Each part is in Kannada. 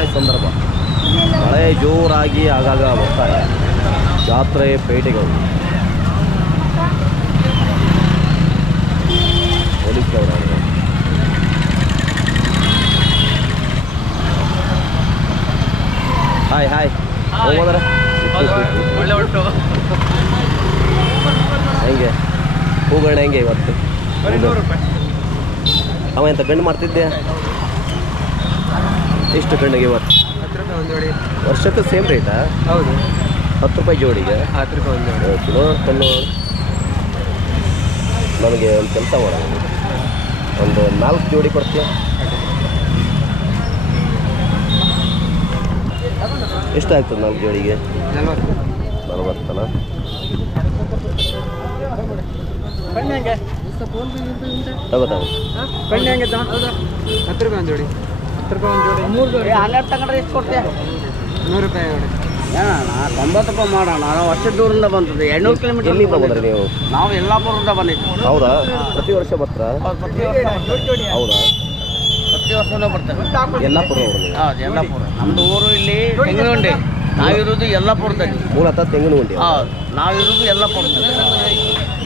ಮಳೆ ಸಂದರ್ಭ. ಮಳೆ ಜೋರಾಗಿ ಆಗಾಗ ಬರ್ತಾರೆ ಜಾತ್ರೆ ಪೇಟೆಗಳು. ಅವರು. Hi hi. ಹೋಗೋದ್ರೆ ಒಳ್ಳೆ ಉಂಟು. ಹೆಂಗೆ? ಹೂಗಣ ಹೆಂಗೆ ಇವತ್ತು? ಅವ ಎಂತ ಗಂಡು ಮಾಡ್ತಿದ್ದೆ? ಎಷ್ಟು ಕಣ್ಣಿಗೆ ಇವತ್ತು? ಹತ್ತು ರೂಪಾಯಿ ಒಂದು ಜೋಡಿ. ವರ್ಷಕ್ಕೆ ಸೇಮ್ ರೇಟಾ ಹೌದು. ಹತ್ತು ರೂಪಾಯಿ ಜೋಡಿಗೆ? ಹತ್ತು ರೂಪಾಯಿ ಒಂದು ಜೋಡಿ. ಚಲೋ ಕಣ್ಣು. ನನಗೆ ಒಂದು ಕೆಲಸ ಮಾಡ. ಒಂದು ನಾಲ್ಕು ಜೋಡಿ ಕೊಡ್ತೀಯ? ಎಷ್ಟು ಆಗ್ತದೆ ನಾಲ್ಕು ಜೋಡಿಗೆ? ನಲ್ವತ್ತು. ನಲವತ್ತಲ್ಲ? ತಗೋತಾವ ಹೆಂಗೆ? ಹತ್ತು ರೂಪಾಯಿ ಒಂದು ಜೋಡಿ. ಹತ್ತು ರೂಪಾಯಿ ಒಂದು ಜೋಡಿ. ಮೂರು ಜೋಡಿ. ಹನ್ನೆರಡು ತಗೊಂಡ್ರೆ ಎಷ್ಟು ಕೊಡ್ತೀಯ? ನೂರು ರೂಪಾಯಿ ಏನಣ್ಣ ತೊಂಬತ್ತು ರೂಪಾಯಿ ಮಾಡೋಣ. ನಾವು ಅಷ್ಟು ದೂರದಿಂದ ಬಂದದ್ದು. ಎರಡ್ನೂರು ಕಿಲೋಮೀಟರ್ ಎಲ್ಲಿಂದ ಬಂದ್ರಿ ನೀವು? ನಾವು ಎಲ್ಲಾಪುರದಿಂದ ಬಂದಿದ್ದು. ಹೌದಾ? ಪ್ರತಿ ವರ್ಷ ಬರ್ತಾರ? ಪ್ರತಿ ವರ್ಷ ಹೌದಾ? ಪ್ರತಿ ವರ್ಷನೂ ಯಲ್ಲಾಪುರ ಅವರು ನೀವು ಹೌದು ಯಲ್ಲಾಪುರ. ನಮ್ಮದು ಊರು ಇಲ್ಲಿ ತೆಂಗಿನಗುಂಡಿ. ನಾವಿರೋದು ಯಲ್ಲಾಪುರದಲ್ಲಿ. ಮೂಲತಃ ತೆಂಗಿನಗುಂಡಿ ಹೌದು ನಾವಿರೋದು ಯಲ್ಲಾಪುರದಲ್ಲಿ.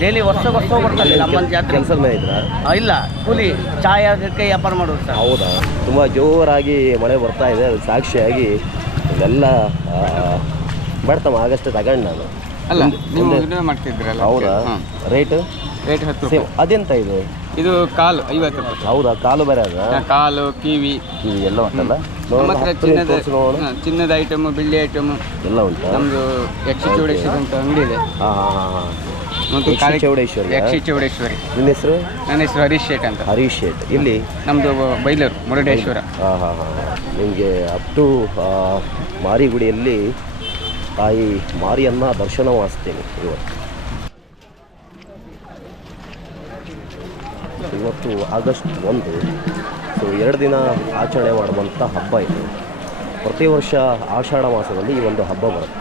ಡೈಲಿ ವರ್ಷ ವರ್ಷ ಬರ್ತಾರೆ ನಮ್ಮಲ್ಲಿ ಜಾತ್ರೆ. ಕೆಲಸದ ಮೇಲೆ ಆ, ಇಲ್ಲ ಕೂಲಿ ಚಾಯ್ ಅದಕ್ಕೆ ವ್ಯಾಪಾರ ಮಾಡೋದು ಸರ್. ಹೌದಾ? ತುಂಬ ಜೋರಾಗಿ ಮಳೆ ಬರ್ತಾ ಇದೆ ಅದು ಸಾಕ್ಷಿಯಾಗಿ ಇದೆಲ್ಲ ಬೇಡ್ತಮ್ಮ ಆಗಸ್ಟ್ ತಗೊಂಡು ನಾನು. ಅಲ್ಲ ನೀವು ಇದನ್ನ ಮಾಡ್ತಿದ್ರಲ್ಲ ಹೌದಾ? ರೇಟ್ ರೇಟ್ ಹತ್ತು ಸೇಮ್ ಅದೆಂತ ಇದು? ಇದು ಕಾಲು ಐವತ್ತು ರೂಪಾಯಿ. ಹೌದಾ? ಕಾಲು ಬೇರೆ ಅದ? ಕಾಲು ಕಿವಿ. ಇವು ಎಲ್ಲ ಉಂಟಲ್ಲ? ನಮ್ಮ ಹತ್ರ ಚಿನ್ನದ ಹಾ, ಚಿನ್ನದ ಐಟಮ್ ಬೆಳ್ಳಿ ಐಟಮ್ ಎಲ್ಲ ಉಂಟು? ನಮ್ದು ಯಕ್ಷಿ ಚೌಡೇಶ್ವರಿ ಅಂತ ಅಂಗಡಿ ಇದೆ. ಹಾಂ ಹಾಂ. ಮತ್ತು ಕಾಳಿ ಚೌಡೇಶ್ವರಿ ಯಕ್ಷಿ ಚೌಡೇಶ್ವರಿ. ನಿಮ್ಮ ಹೆಸರು? ನನ್ನ ಹೆಸರು ಹರೀಶ್ ಶೇಟ್ ಅಂತ. ಹರೀಶ್ ಶೇಟ್ ಇಲ್ಲಿ ನಮ್ಮದು ಬೈಲೂರು ಮುರುಡೇಶ್ವರ. ಹಾಂ ಹಾಂ ಹಾಂ ನಿಮಗೆ ಅಪ್ ಟು ಮಾರಿಗುಡಿಯಲ್ಲಿ ತಾಯಿ ಮಾರಿಯನ್ನ ದರ್ಶನ ಮಾಡಿಸ್ತೇನೆ ಇವತ್ತು. ಇವತ್ತು ಆಗಸ್ಟ್ ಒಂದು ಸೊ ಎರಡು ದಿನ ಆಚರಣೆ ಮಾಡುವಂಥ ಹಬ್ಬ ಇದು. ಪ್ರತಿ ವರ್ಷ ಆಷಾಢ ಮಾಸದಲ್ಲಿ ಈ ಒಂದು ಹಬ್ಬ ಬರುತ್ತೆ.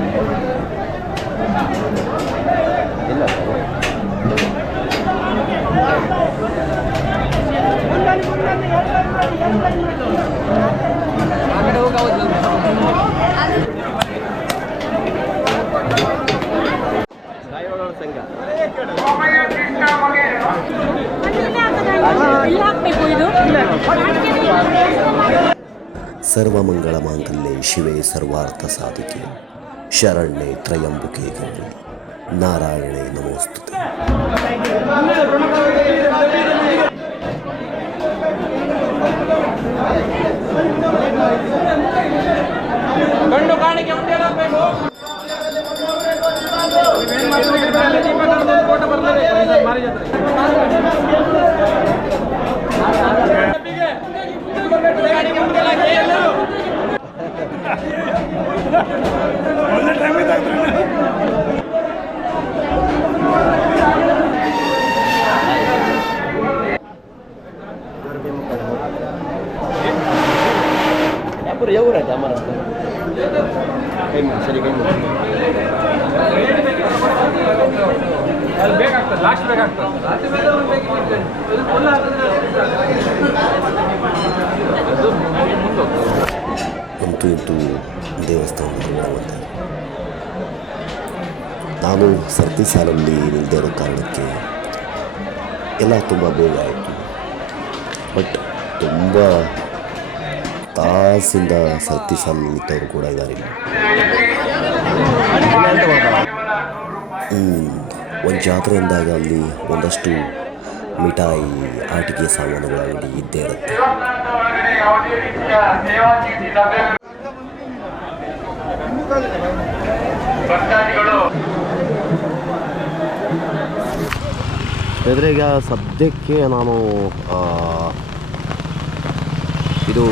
ಸರ್ವಮಂಗಳ ಮಾಂಗಲ್ಯೆ ಶಿವೆ ಸರ್ವಾರ್ಥ ಸಾಧಿಕೆ. ಶರಣ್ಯೆ ತ್ರಯಂಬುಕೆ ಗೌರಿ. ನಾರಾಯಣೆ ನಮೋಸ್ತುತೆ. ಮಾರಿ ಕಾಣಿಕೆ ಯಾಪುರ ಅಂತೂ ಇಂತೂ ದೇವಸ್ಥಾನಕ್ಕೆ ಹೋಗುವಂತೆ ನಾನು ಸರ್ತಿ ಸಾಲಲ್ಲಿ ನಿಲ್ಲದೆ ಇರೋ ಕಾರಣಕ್ಕೆ ಎಲ್ಲ ತುಂಬ ಬೇಗ ಆಯಿತು ಬಟ್ ತುಂಬ ತಾಸಿಂದ ಸರ್ತಿ ಸಾಲು ನಿಂತವರು ಕೂಡ ಇದ್ದಾರೆ ಇಲ್ಲಿ ಒಂದು ಜಾತ್ರೆ ಅಂದಾಗ ಅಲ್ಲಿ ಒಂದಷ್ಟು ಮಿಠಾಯಿ ಆಟಿಕೆ ಸಾಮಾನುಗಳ ಅಂಗಡಿ ಇದ್ದೇ ಇರುತ್ತೆ ಈಗ ಸದ್ಯಕ್ಕೆ ನಾನು ಇದು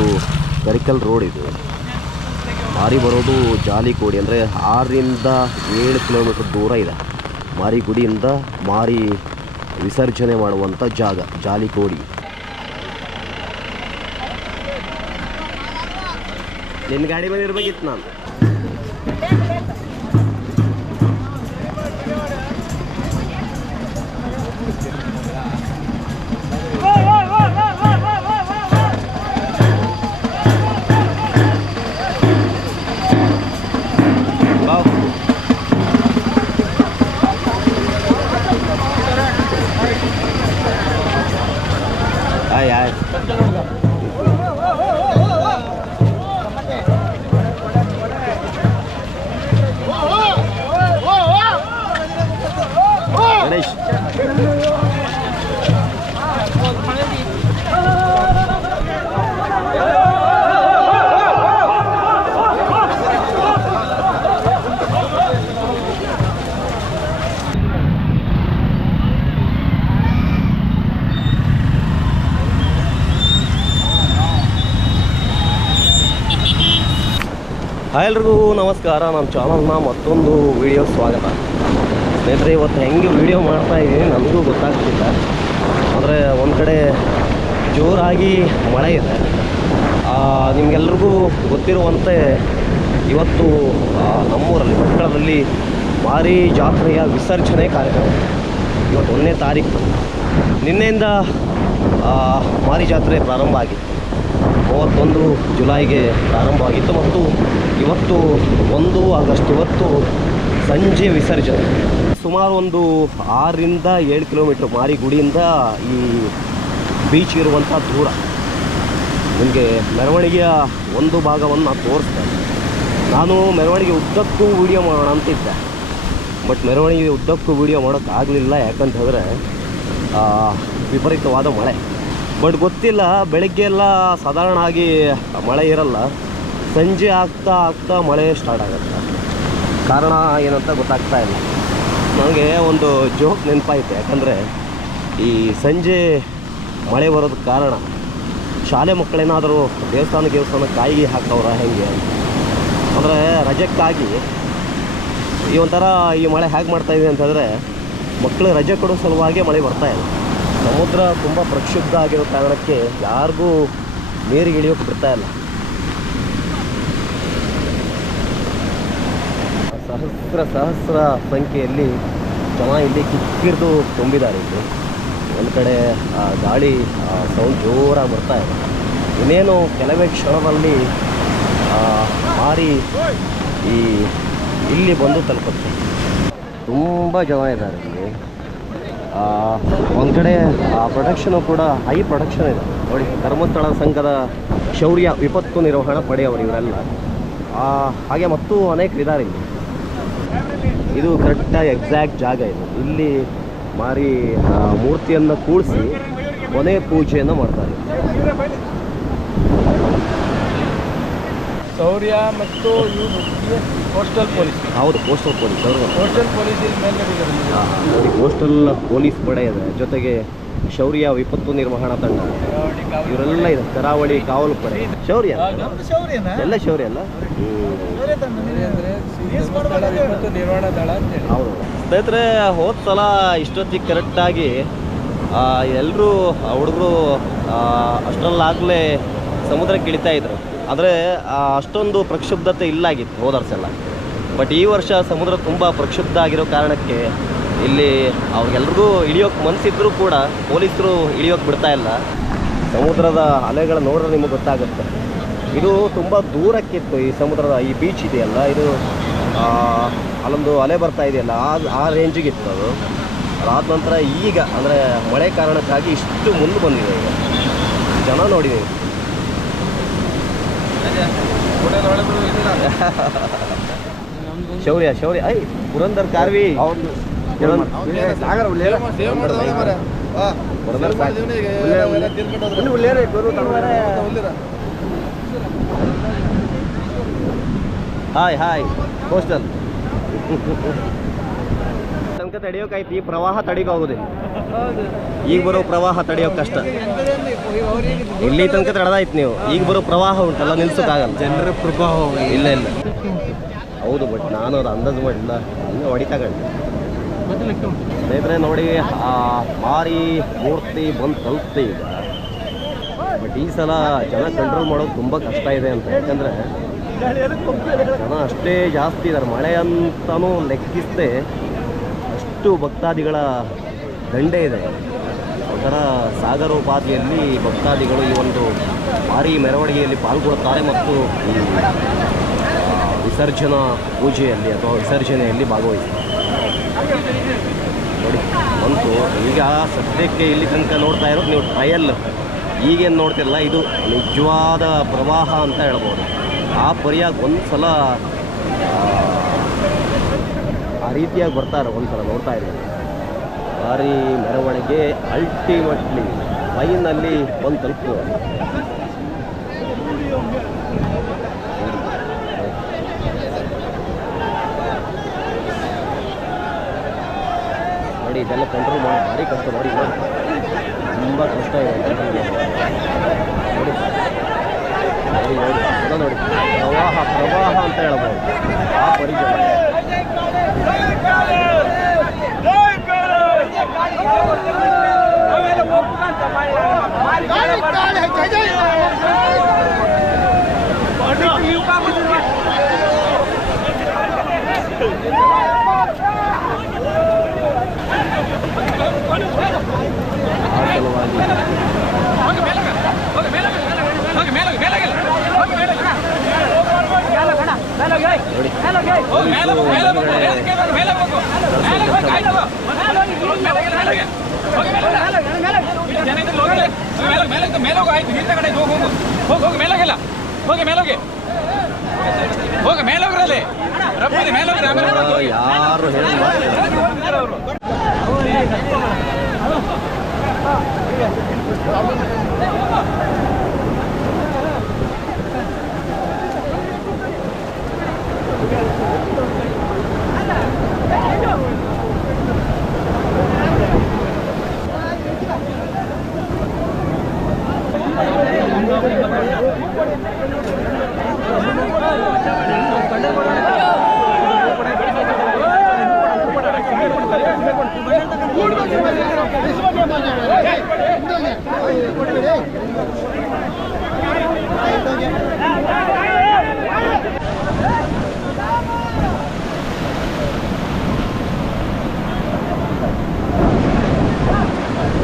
ಕರಿಕಲ್ ರೋಡ್ ಇದು. ಮಾರಿ ಬರೋದು ಜಾಲಿಕೋಡಿ ಅಂದರೆ ಆರರಿಂದ ಏಳು ಕಿಲೋಮೀಟ್ರ್ ದೂರ ಇದೆ. ಮಾರಿ ಗುಡಿಯಿಂದ ಮಾರಿ ವಿಸರ್ಜನೆ ಮಾಡುವಂಥ ಜಾಗ, ಜಾಲಿಕೋಡಿ. ನಿನ್ನ ಗಾಡಿ ಮೇಲೆ ಇರಬೇಕಿತ್ತು ನಾನು. ಎಲ್ರಿಗೂ, ನಮಸ್ಕಾರ. ನಮ್ಮ ಚಾನಲ್ನ ಮತ್ತೊಂದು ವಿಡಿಯೋ ಸ್ವಾಗತ. ಸ್ನೇಹಿತರೆ, ಇವತ್ತು ಹೆಂಗೆ ವಿಡಿಯೋ ಮಾಡ್ತಾ ಇದ್ದೀನಿ ನನಗೂ ಗೊತ್ತಾಗ್ತಿಲ್ಲ. ಅಂದರೆ ಒಂದು ಕಡೆ ಜೋರಾಗಿ ಮಳೆ ಇದೆ. ನಿಮಗೆಲ್ರಿಗೂ ಗೊತ್ತಿರುವಂತೆ ಇವತ್ತು ನಮ್ಮೂರಲ್ಲಿ ಮಕ್ಕಳದಲ್ಲಿ ಭಾರಿ ಜಾತ್ರೆಯ ವಿಸರ್ಜನೆ ಕಾರ್ಯಕ್ರಮ. ಇವತ್ತು ಒಂದನೇ ತಾರೀಕು. ನಿನ್ನೆಯಿಂದ ಮಾರಿ ಜಾತ್ರೆ ಪ್ರಾರಂಭ ಆಗಿತ್ತು. ಮೂವತ್ತೊಂದು ಜುಲೈಗೆ ಪ್ರಾರಂಭವಾಗಿತ್ತು ಮತ್ತು ಇವತ್ತು ಒಂದು ಆಗಸ್ಟ್, ಇವತ್ತು ಸಂಜೆ ವಿಸರ್ಜನೆ. ಸುಮಾರು ಒಂದು ಆರರಿಂದ ಏಳು ಕಿಲೋಮೀಟ್ರ್ ಮಾರಿಗುಡಿಯಿಂದ ಈ ಬೀಚ್ ಇರುವಂಥ ದೂರ. ನಿಮಗೆ ಮೆರವಣಿಗೆಯ ಒಂದು ಭಾಗವನ್ನು ನಾನು ನಾನು ಮೆರವಣಿಗೆ ಉದ್ದಕ್ಕೂ ವೀಡಿಯೋ ಮಾಡೋಣ ಅಂತಿದ್ದೆ. ಬಟ್ ಮೆರವಣಿಗೆ ಉದ್ದಕ್ಕೂ ವೀಡಿಯೋ ಮಾಡೋಕ್ಕಾಗಲಿಲ್ಲ ಯಾಕಂತ ಹೇಳಿದ್ರೆ ವಿಪರೀತವಾದ ಮಳೆ. ಬಟ್ ಗೊತ್ತಿಲ್ಲ ಬೆಳಗ್ಗೆ ಎಲ್ಲ ಸಾಧಾರಣ ಆಗಿ ಮಳೆ ಇರಲ್ಲ. ಸಂಜೆ ಆಗ್ತಾ ಆಗ್ತಾ ಮಳೆ ಸ್ಟಾರ್ಟ್ ಆಗುತ್ತೆ. ಕಾರಣ ಏನಂತ ಗೊತ್ತಾಗ್ತಾ ಇಲ್ಲ. ನನಗೆ ಒಂದು ಜೋಕ್ ನೆನಪಾಯಿತು. ಯಾಕಂದರೆ ಈ ಸಂಜೆ ಮಳೆ ಬರೋದಕ್ಕೆ ಕಾರಣ ಶಾಲೆ ಮಕ್ಕಳೇನಾದರೂ ದೇವಸ್ಥಾನ ದೇವಸ್ಥಾನ ಕಾಯಿಗೆ ಹಾಕವ್ರ ಹೆಂಗೆ ಅಂದರೆ ರಜಕ್ಕಾಗಿ ಈ ಒಂಥರ ಈ ಮಳೆ ಹೇಗೆ ಮಾಡ್ತಾ ಅಂತಂದರೆ ಮಕ್ಕಳು ರಜೆ ಕೊಡೋ ಸಲುವಾಗಿ ಮಳೆ ಬರ್ತಾ ಇದೆ ಸಮುದ್ರ ತುಂಬ ಪ್ರಕ್ಷುಬ್ಧ ಆಗಿರೋ ಕಾರಣಕ್ಕೆ ಯಾರಿಗೂ ನೀರಿಗೆ ಇಳಿಯೋಕೆ ಬಿಡ್ತಾ ಇಲ್ಲ ಸಹಸ್ರ ಸಹಸ್ರ ಸಂಖ್ಯೆಯಲ್ಲಿ ಜನ ಇಲ್ಲಿ ಕಿಕ್ಕಿರಿದು ತುಂಬಿದ್ದಾರೆ ಇಲ್ಲಿ. ಒಂದು ಕಡೆ, ಆ, ಗಾಳಿ ಸೌಂಡ್ ಜೋರಾಗಿ ಬರ್ತಾ ಇದೆ. ಇನ್ನೇನು ಕೆಲವೇ ಕ್ಷಣದಲ್ಲಿ ಮಾರಿ ಈ ಇಲ್ಲಿ ಬಂದು ತಲುಪುತ್ತೆ. ತುಂಬ ಜನ ಇದ್ದಾರೆ ಇಲ್ಲಿ. ಒಂದು ಕಡೆ, ಆ ಪ್ರೊಡಕ್ಷನು ಕೂಡ ಹೈ ಪ್ರೊಡಕ್ಷನ್ ಇದೆ. ನೋಡಿ, ಧರ್ಮಸ್ಥಳ ಸಂಘದ ಶೌರ್ಯ ವಿಪತ್ತು ನಿರ್ವಹಣಾ ಪಡೆಯವರು ಇವರೆಲ್ಲ. ಹಾಗೆ ಮತ್ತು ಅನೇಕ ಇದ್ದಾರೆ ಇಲ್ಲಿ. ಇದು ಕರೆಕ್ಟಾಗಿ ಎಕ್ಸಾಕ್ಟ್ ಜಾಗ ಇದು. ಇಲ್ಲಿ ಮಾರಿ ಆ, ಮೂರ್ತಿಯನ್ನು ಕೂಡಿಸಿ ಕೊನೆ ಪೂಜೆಯನ್ನು ಮಾಡ್ತಾರೆ. ಶೌರ್ಯ ಮತ್ತು ಇವರು ಕೋಸ್ಟಲ್ ಪೊಲೀಸ್ ಹೌದು ಪೋಸ್ಟಲ್ ಪೊಲೀಸ್ ಅವರು ಕೋಸ್ಟಲ್ ಪೊಲೀಸ್ ಇಲ್ಲಿ ಮೇಲ್ಗಡೆ ನೋಡಿ ಪೋಸ್ಟಲ್ ಪೊಲೀಸ್ ಪಡೆ ಇದೆ. ಜೊತೆಗೆ ಶೌರ್ಯ ವಿಪತ್ತು ನಿರ್ವಹಣಾ ತಂಡ. ಇವರೆಲ್ಲ ಇದೆ ಕರಾವಳಿ ಕಾವಲು ಪಡೆ ಶೌರ್ಯ ಎಲ್ಲ ಶೌರ್ಯ ಅಲ್ಲ? ಹೌದು. ಸ್ನೇಹಿತರೆ ಹೋದ ಸಲ ಇಷ್ಟೊತ್ತಿಗೆ ಕರೆಕ್ಟಾಗಿ ಎಲ್ಲರೂ ಹುಡುಗರು ಅಷ್ಟರಲ್ಲಾಗಲೇ ಸಮುದ್ರಕ್ಕೆ ಇಳಿತಾ ಇದ್ರು. ಆದರೆ ಅಷ್ಟೊಂದು ಪ್ರಕ್ಷುಬ್ಧತೆ ಇಲ್ಲಾಗಿತ್ತು ಹೋದ ವರ್ಷ ಎಲ್ಲ ಬಟ್ ಈ ವರ್ಷ ಸಮುದ್ರ ತುಂಬ ಪ್ರಕ್ಷುಬ್ಧ ಆಗಿರೋ ಕಾರಣಕ್ಕೆ ಇಲ್ಲಿ ಅವ್ರಿಗೆಲ್ರಿಗೂ ಇಳಿಯೋಕೆ ಮನಸ್ಸಿದ್ರೂ ಕೂಡ ಪೊಲೀಸರು ಇಳಿಯೋಕೆ ಬಿಡ್ತಾ ಇಲ್ಲ. ಸಮುದ್ರದ ಅಲೆಗಳ ನೋಡಿದ್ರೆ ನಿಮಗೆ ಗೊತ್ತಾಗುತ್ತೆ. ಇದು ತುಂಬ ದೂರಕ್ಕಿತ್ತು ಈ ಸಮುದ್ರದ ಈ ಬೀಚ್ ಇದೆಯಲ್ಲ ಇದು ಅಲ್ಲೊಂದು ಅಲೆ ಬರ್ತಾ ಇದೆಯಲ್ಲ ಆ ಆ ರೇಂಜಿಗಿತ್ತು ಅದು. ಅದಾದ ನಂತರ ಈಗ ಅಂದರೆ ಮಳೆ ಕಾರಣಕ್ಕಾಗಿ ಇಷ್ಟು ಮುಂದೆ ಬಂದಿದೆ ಈಗ. ಜನ ನೋಡಿದೆ. ಶೌರ್ಯ ಶೌರ್ಯ I Purandar Karvi. Hi hi. Hostel ತನಕ ತಡೆಯೋಕಾಯ್ತು. ಈ ಪ್ರವಾಹ ತಡೆಯೋಕ್ಕಾಗೋದಿಲ್ಲ ಈಗ ಬರೋ ಪ್ರವಾಹ ತಡೆಯೋಕೆ ಕಷ್ಟ. ಇಲ್ಲಿ ತನಕ ತಡದಾಯ್ತು ನೀವು. ಈಗ ಬರೋ ಪ್ರವಾಹ ಉಂಟಲ್ಲ ನಿಲ್ಸೋಕ್ಕಾಗಲ್ಲ. ಜನರ ಪ್ರವಾಹ ಇಲ್ಲ ಇಲ್ಲ. ಹೌದು ಬಟ್ ನಾನು ಅದು ಅಂದಾಜು ಮಾಡಿಲ್ಲ. ಹಂಗೆ ಸ್ನೇಹಿತರೆ, ನೋಡಿ, ಆ, ಮಾರಿ ಮೂರ್ತಿ ಬಂದು ತಲುಪ್ತಿ ಈಗ. ಬಟ್ ಈ ಸಲ ಜನ ಕಂಟ್ರೋಲ್ ಮಾಡೋದು ತುಂಬ ಕಷ್ಟ ಇದೆ ಅಂತ. ಯಾಕಂದರೆ ಜನ ಅಷ್ಟೇ ಜಾಸ್ತಿ ಇದ್ದಾರೆ ಮಳೆ ಅಂತಲೂ ಲೆಕ್ಕಿಸದೆ ಅಷ್ಟು ಭಕ್ತಾದಿಗಳ ದಂಡೆ ಇದೆ. ಒಂಥರ ಸಾಗರೋಪಾದಿಯಲ್ಲಿ ಭಕ್ತಾದಿಗಳು ಈ ಒಂದು ಭಾರಿ ಮೆರವಣಿಗೆಯಲ್ಲಿ ಪಾಲ್ಗೊಳ್ಳುತ್ತಾರೆ ಮತ್ತು ಈ ವಿಸರ್ಜನಾ ಪೂಜೆಯಲ್ಲಿ ಅಥವಾ ವಿಸರ್ಜನೆಯಲ್ಲಿ ಭಾಗವಹಿಸ್ತಾರೆ. ನೋಡಿ ಬಂತು. ಈಗ ಸದ್ಯಕ್ಕೆ ಇಲ್ಲಿ ತನಕ ನೋಡ್ತಾ ಇರೋದು ನೀವು ಟ್ರಯಲ್. ಈಗೇನು ನೋಡ್ತಿರಲ್ಲ ಇದು ನಿಜವಾದ ಪ್ರವಾಹ ಅಂತ ಹೇಳ್ಬೋದು. ಆ ಪರಿಯಾಗಿ ಒಂದು ಸಲ ಆ, ರೀತಿಯಾಗಿ ಬರ್ತಾರೆ ಒಂದು ಸಲ ನೋಡ್ತಾ ಇದ್ದೀವಿ ಭಾರಿ ಮೆರವಣಿಗೆ ಅಲ್ಟಿಮೇಟ್ಲಿ ಫೈನಲ್ಲಿ ಬಂದು ತಲುಪ್ತದೆ ನೋಡಿ ಇದೆಲ್ಲ ಕಂಟ್ರೋಲ್ ಮಾಡಿ ಭಾರಿ ಕಷ್ಟ ನೋಡಿ ನೋಡಿ ತುಂಬ ಕಷ್ಟ ಇದೆ control ಮಾಡೋದು. ನೋಡಿ ನೋಡಿ ನೋಡಿ ಎಲ್ಲ ನೋಡಿ ಪ್ರವಾಹ ಪ್ರವಾಹ ಅಂತ ಹೇಳ್ಬೋದು ಆ ಪರಿಚಯ ಆ ಸಲುವಾಗಿ ನೋಡಿ ಪೊಲೀಸರು ಮೇಲ್ಗಡೆ ಹೋಗಿ ಮೇಲೋಗಿ ಹೋಗಿ ಮೇಲೋಗ್ರಲ್ಲಿ ರಪ್ಪದಿ ಮೇಲೋಗ್ರಿ ಯಾರು ಹೇಳಿ 아,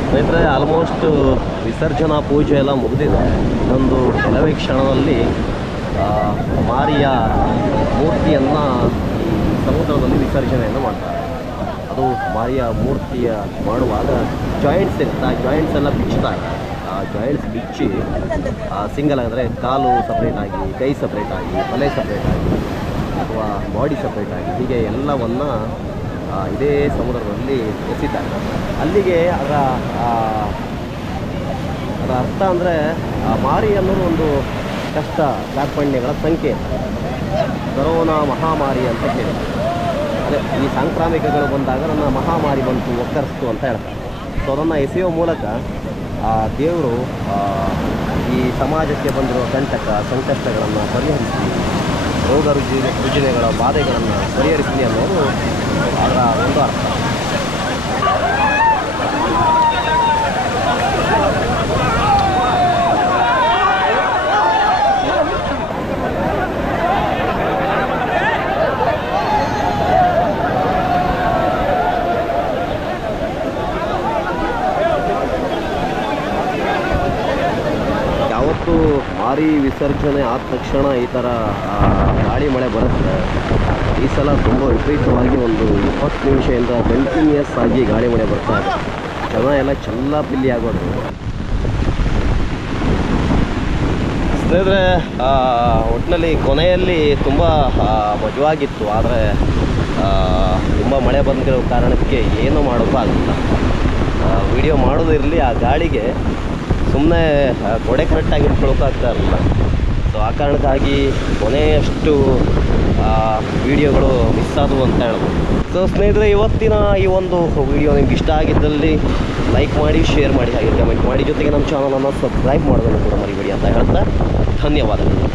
ಸ್ನೇಹಿತರೆ ಆಲ್ಮೋಸ್ಟ್ ವಿಸರ್ಜನಾ ಪೂಜೆ ಎಲ್ಲ ಮುಗಿದಿದೆ. ಇನ್ನೊಂದು ಕೆಲವೇ ಕ್ಷಣದಲ್ಲಿ ಮಾರಿಯ ಮೂರ್ತಿಯನ್ನು ಸಮುದ್ರದಲ್ಲಿ ವಿಸರ್ಜನೆಯನ್ನು ಮಾಡ್ತಾರೆ. ಅದು ಮಾರಿಯ ಮೂರ್ತಿಯ ಮಾಡುವಾಗ ಜಾಯಿಂಟ್ಸ್ ಇರುತ್ತೆ? ಆ ಜಾಯಿಂಟ್ಸ್ ಎಲ್ಲ ಬಿಚ್ಚುತ್ತಾರೆ ಆ ಜಾಯಿಂಟ್ಸ್ ಬಿಚ್ಚಿ ಸಿಂಗಲ್ ಅಂದರೆ ಕಾಲು ಸಪ್ರೇಟ್ ಆಗಿ, ಕೈ ಸಪ್ರೇಟ್ ಆಗಿ, ತಲೆ ಸಪ್ರೇಟ್ ಆಗಿ, ಅಥವಾ ಬಾಡಿ ಸಪ್ರೇಟ್ ಆಗಿ, ಹೀಗೆ ಎಲ್ಲವನ್ನು ಇದೇ ಸಮುದ್ರದಲ್ಲಿ ಎಸಿತಾರೆ ಅಲ್ಲಿಗೆ ಅದರ ಅದರ ಅರ್ಥ ಅಂದರೆ ಮಾರಿ ಅನ್ನೋದು ಒಂದು ಕಷ್ಟ ಕಾರ್ಪಣ್ಯಗಳ ಸಂಖ್ಯೆ ಕರೋನಾ ಮಹಾಮಾರಿ ಅಂತ ಹೇಳಿ ಅದೇ, ಈ ಸಾಂಕ್ರಾಮಿಕಗಳು ಬಂದಾಗ ನನ್ನ ಮಹಾಮಾರಿ ಬಂತು, ಒಕ್ಕರಿಸ್ತು ಅಂತ ಹೇಳ್ತಾರೆ. ಸೊ ಅದನ್ನು ಎಸೆಯೋ ಮೂಲಕ, ಆ, ದೇವರು ಈ ಸಮಾಜಕ್ಕೆ ಬಂದಿರುವ ಕಂಟಕ ಸಂಕಷ್ಟಗಳನ್ನು ಪರಿಹರಿಸಿ, ರೋಗ ರುಜಿ, ರುಜಿನಗಳ ಬಾಧೆಗಳನ್ನು ಪರಿಹರಿಸಲಿ ಅನ್ನೋದು ಅದರ ಒಂದು ಅರ್ಥ. ಭಾರಿ ವಿಸರ್ಜನೆ ಆದ ತಕ್ಷಣ ಈ ಥರ ಗಾಳಿ ಮಳೆ ಬರುತ್ತೆ. ಈ ಸಲ ತುಂಬ ವಿಪರೀತವಾಗಿ ಒಂದು ಇಪ್ಪತ್ತು ನಿಮಿಷದಿಂದ ಕಂಟಿನ್ಯೂಸ್ ಆಗಿ ಗಾಳಿ ಮಳೆ ಬರ್ತಾ ಇದೆ. ಜನ ಎಲ್ಲ ಚೆಲ್ಲಾಪಿಲ್ಲಿ ಆಗೋದು. ಸ್ನೇಹಿತರೆ ಒಟ್ಟಿನಲ್ಲಿ ಕೊನೆಯಲ್ಲಿ ತುಂಬ ಮಜವಾಗಿತ್ತು. ಆದರೆ ತುಂಬ ಮಳೆ ಬಂದಿರೋ ಕಾರಣಕ್ಕೆ ಏನು ಮಾಡೋಕ್ಕೂ ಆಗಲ್ಲ. ವಿಡಿಯೋ ಮಾಡೋದಿರಲಿ ಆ ಗಾಳಿಗೆ. ಸುಮ್ಮನೆ ಗೋಡೆ ಕರೆಕ್ಟಾಗಿ ಇಟ್ಕೊಳ್ಳೋಕ್ಕಾಗ್ತಾ ಇರಲಿಲ್ಲ. ಸೊ ಆ ಕಾರಣಕ್ಕಾಗಿ ಕೊನೆಯಷ್ಟು ವಿಡಿಯೋಗಳು ಮಿಸ್ ಆದವು ಅಂತ ಹೇಳ್ಬೋದು. ಸೊ ಸ್ನೇಹಿತರೆ, ಇವತ್ತಿನ ಈ ಒಂದು ವಿಡಿಯೋ ನಿಮ್ಗೆ ಇಷ್ಟ ಆಗಿದ್ದಲ್ಲಿ ಲೈಕ್ ಮಾಡಿ ಶೇರ್ ಮಾಡಿ, ಹಾಗೆ ಕಮೆಂಟ್ ಮಾಡಿ. ಜೊತೆಗೆ ನಮ್ಮ ಚಾನಲನ್ನು ಸಬ್ಸ್ಕ್ರೈಬ್ ಮಾಡೋದನ್ನು ಕೂಡ ಮರಿಬೇಡಿ ಅಂತ ಹೇಳ್ತಾ ಧನ್ಯವಾದಗಳು.